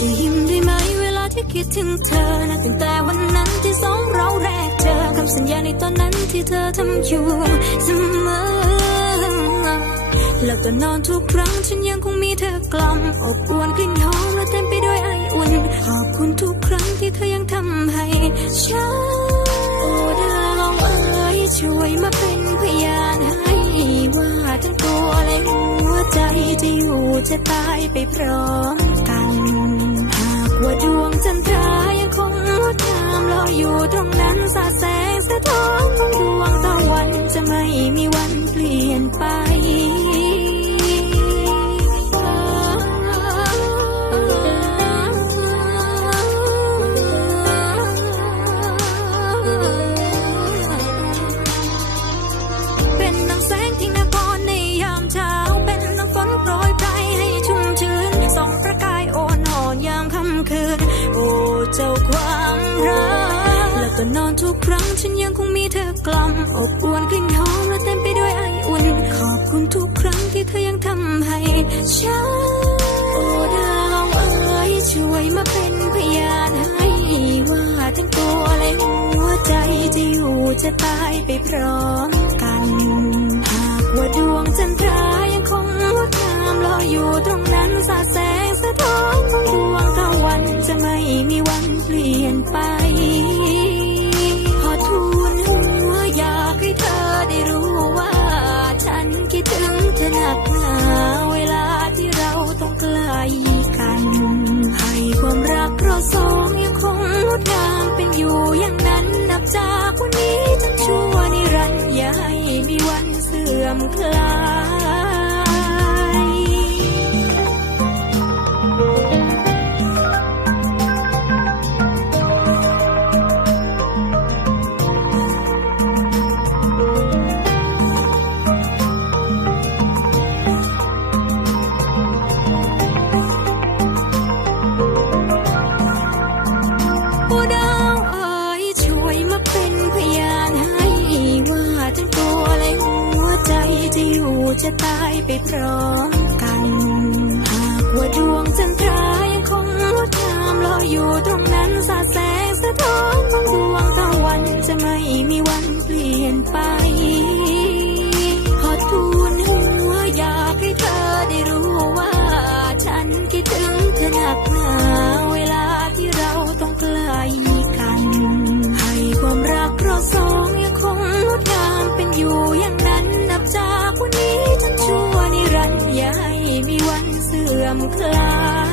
จะหิวได้ไหมเวลาที่คิดถึงเธอนะตั้งแต่วันนั้นที่สองเราแรกเจอคำสัญญาในตอนนั้นที่เธอทำอยู่เสมอแล้วก็นอนทุกครั้งฉันยังคงมีเธอกล่อมอบอวลกลิ่นหอมและเต็มไปด้วยไออุ่นขอบคุณทุกครั้งที่เธอยังทำให้ฉันโอ้ดาวเอ๋ยช่วยมาเป็นพยานให้ว่าทั้งตัวและหัวใจจะอยู่จะตายไปพร้อมกัน ว่าดวงจันทร เจ้าความรักแล้วก็นอนทุกครั้งฉันยังคงมีเธอกล่อมอบอวลกลิ่นหอมและเต็มไปด้วยไออุ่น ขอบคุณทุกครั้งที่เธอยังทำให้ฉันโอ้ดาวเอ๋ยช่วยมาเป็นพยานให้ว่าทั้งตัวและหัวใจจะอยู่จะตายไปพร้อมกันหากว่าดวงจันทรายังคงงดงามลอยอยู่ตรงนั้นสาแส จากวันนี้จนชั่วนิรันดร์อย่าให้มีวันเสื่อมคลาย จะตายไปพร้อมกัน หากว่าดวงจันทรายังคงงดงามรออยู่ตรงนั้นสาแสงสะท้อนของดวงตะวันจะไม่มีวันเปลี่ยนไป tramclar.